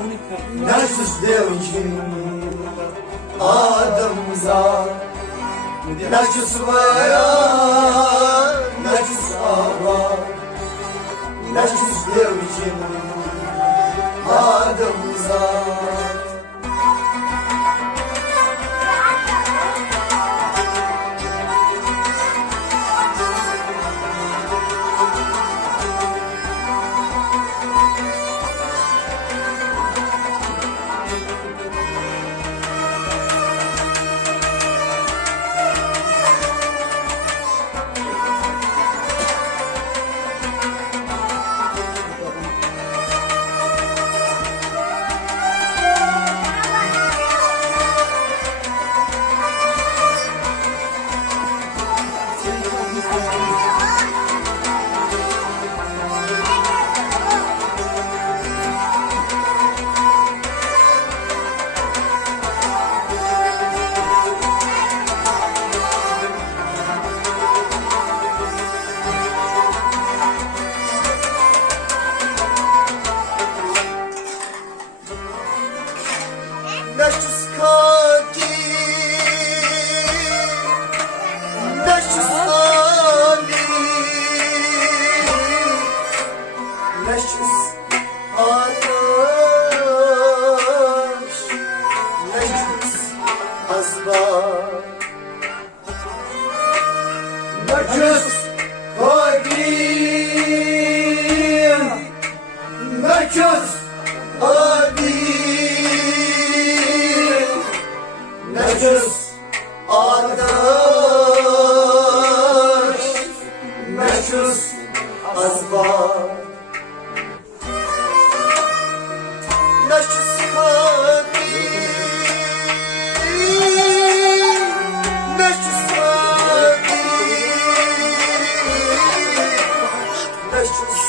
Naşus devcin adımıza Naşus bayan Naşus ava Naşus devcin adımıza Naşus kaki Naşus ali Naşus ataş Naşus azba Naşus kaki Naşus ali Naşus ataş Naşus azba Naşus kaki Naşus kaki Naşus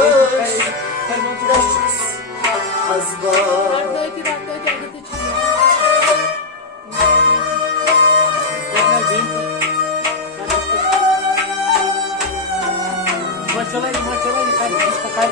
ataş Naşus azba Machalai, cara, despacar.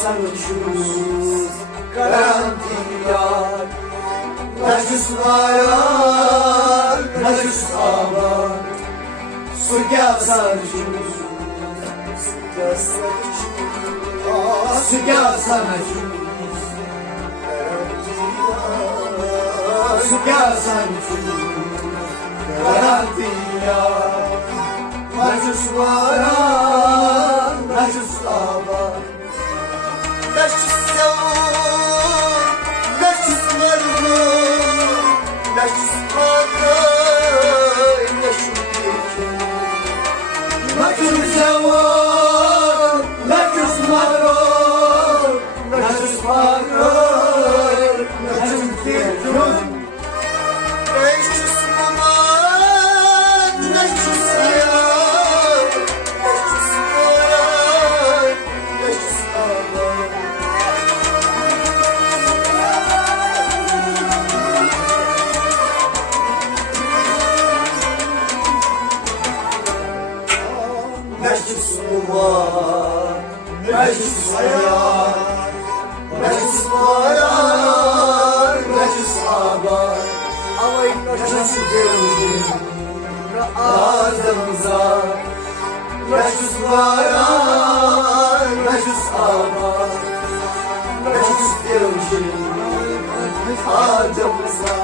Sanchus Karantiyar Naşus varan Naşus avar Sugya Sanchus Sugya Sanchus Sugya Sanchus Karantiyar Naşus varan Naşus avar Naşus savun, naşus marmur, naşus patay, naşus yekin. Naşus savun, naşus marmur, naşus patay, naşus yekin. Naşus muman, naşus hayal, naşus moral, naşus avar. Naşus muman, naşus hayal, naşus moral, naşus avar. Naşus devcin adımıza Naşus varan, naşus avar. Naşus devcin adımıza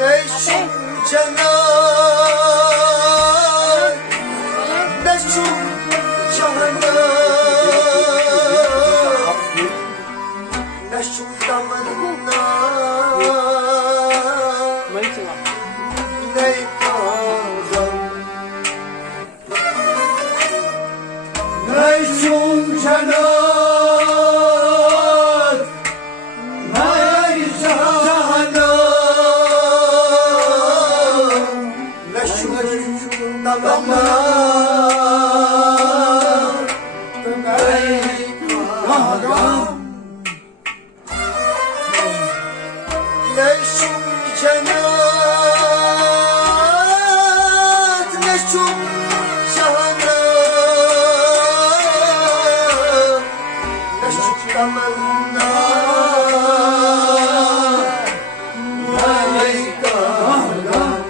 Neşim cenan, neşim cahanan, neşim damanna, ney kazan. Neşim cenan, neşim cahanan, neşim damanna, ney kazan. Neşum cennet, neşum şahanat, neşum tamanna, ney kazan.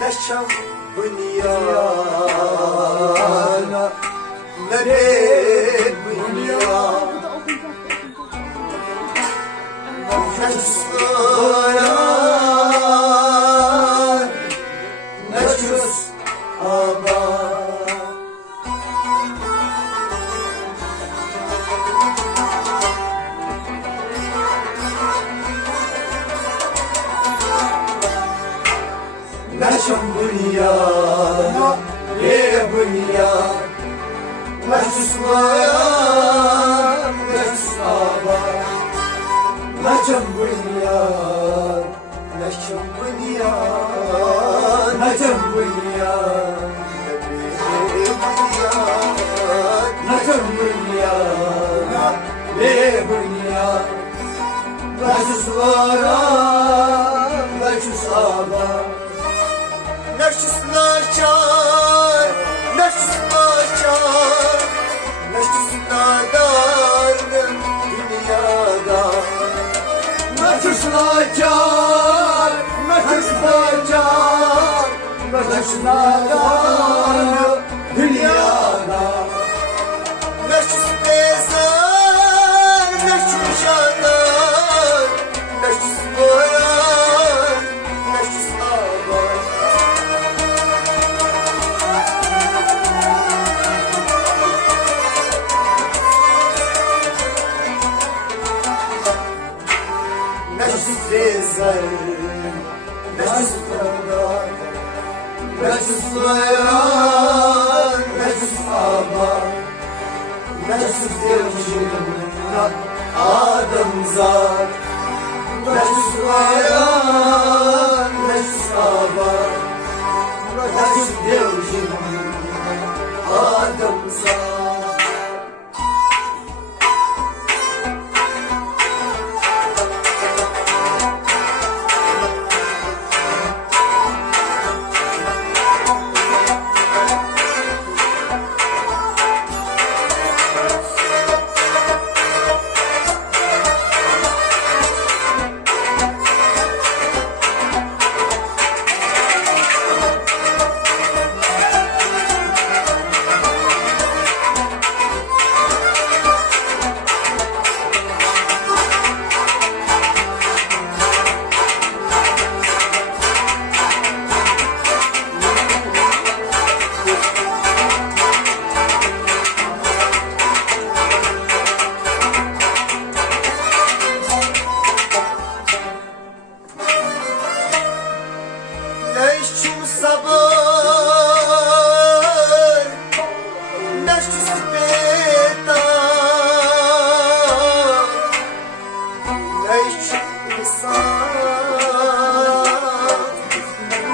Neşem dünyana, nere dünyana, neşsar, neşs abar. Neşem dünyana, ne dünyana, neşs bayan, neşs abar. Neşem dünyana, neşem dünyana, neşem dünyana, neşem dünyana, ne dünyana, neşs bayan, neşs abar. Neşs naçar, neşs naçar, neşs nadar dünyada. Neşs naçar, neşs naçar, neşs nadar dünyada. Neşs bezar, neşs şadar, neşs boyar, neşs abar. Neşs rezar, neşs fadar, neşs bayan, neşs abar. Neşs devşirat adamzar, neşs bayan, neşs abar. Neşs devşirat adamzar. Neşum sabır, neşus betan, neşum insan,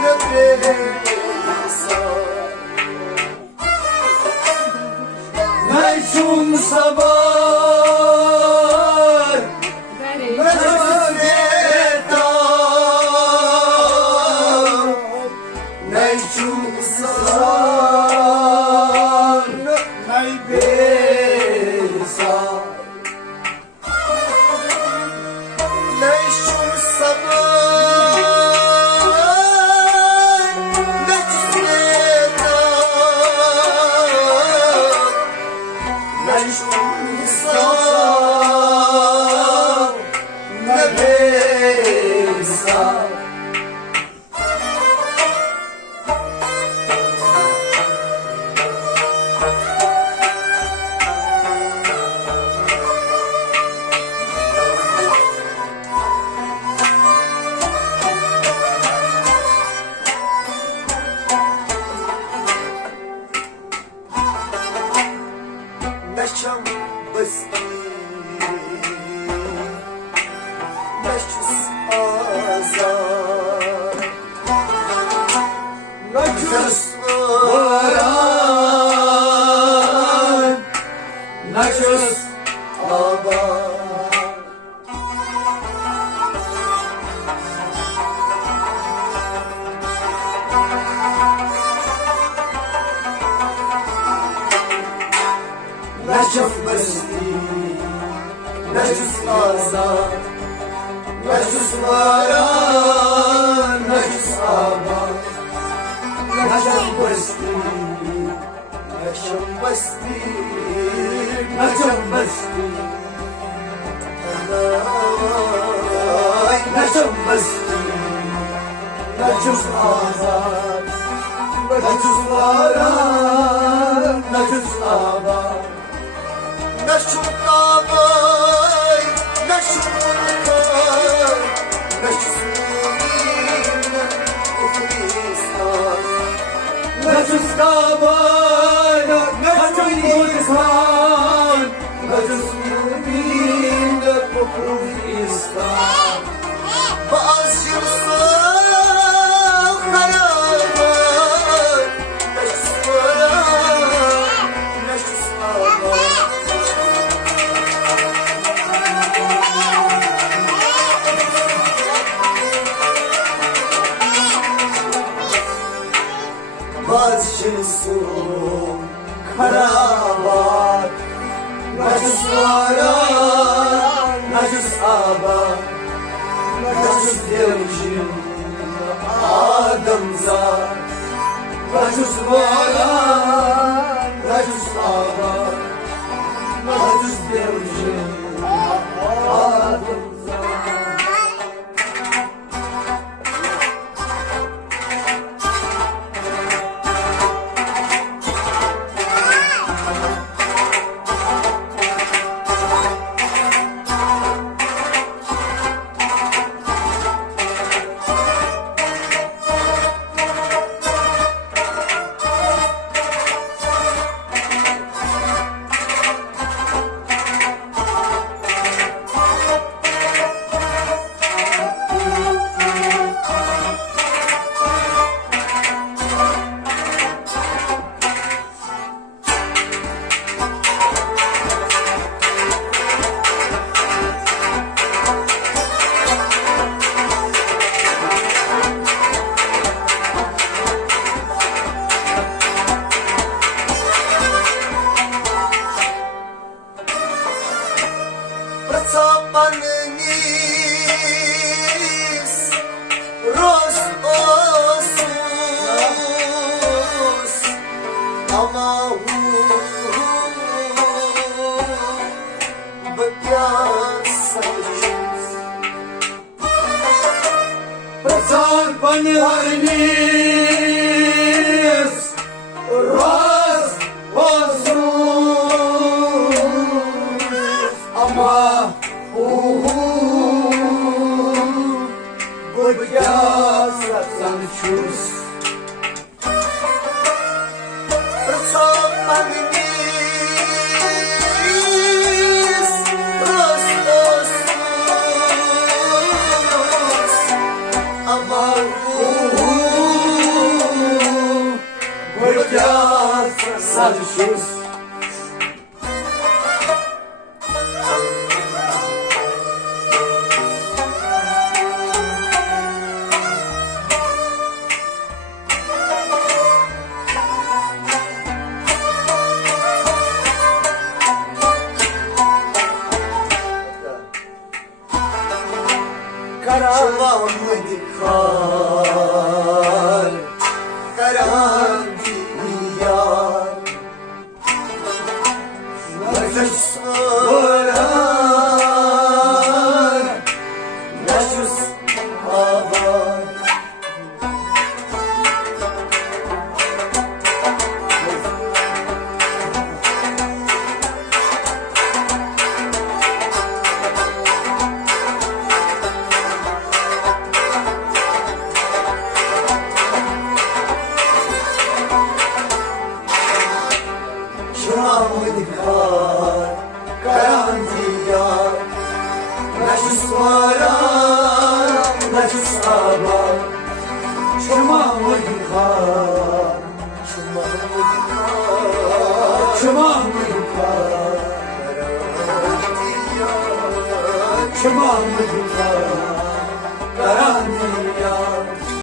nefret insan. Neşum sabır, neşus betan, neşum insan, ney بسار نشون سبان نجسدان نشون سار نبسار نشم بستی نشس آزاد نجس باران نجس آباد نجف بستی نجس آزاد نجس باران نجس آباد نجف بستی نجف بستی نجف بستی نجف بستی نجس آزاد نجس باران نجس آباد نشون قابای نشون کار نشون افریستان نجس قابای نشون کار نشون افریستان باز جرسان خرابان نجس باران نجس آباد باز شنسون خرابات نجس واران نجس آباد نجس دیوشین آدم زاد نجس واران نجس آباد نجس دیوشین آدم زاد Zapannis Ros osus Ama Bıkyasajus Zapannis Ros osus Ama Sanchus Zapannis Rostos Amar Sanchus Şıvamı dikkat Karanti yar Yaşus oran Yaşus avar Şıvamı dikkat Karanti yar Yaşus oran Yaşus avar Şıvamı dikkat Şıvamı dikkat Şıvamı dikkat Karanti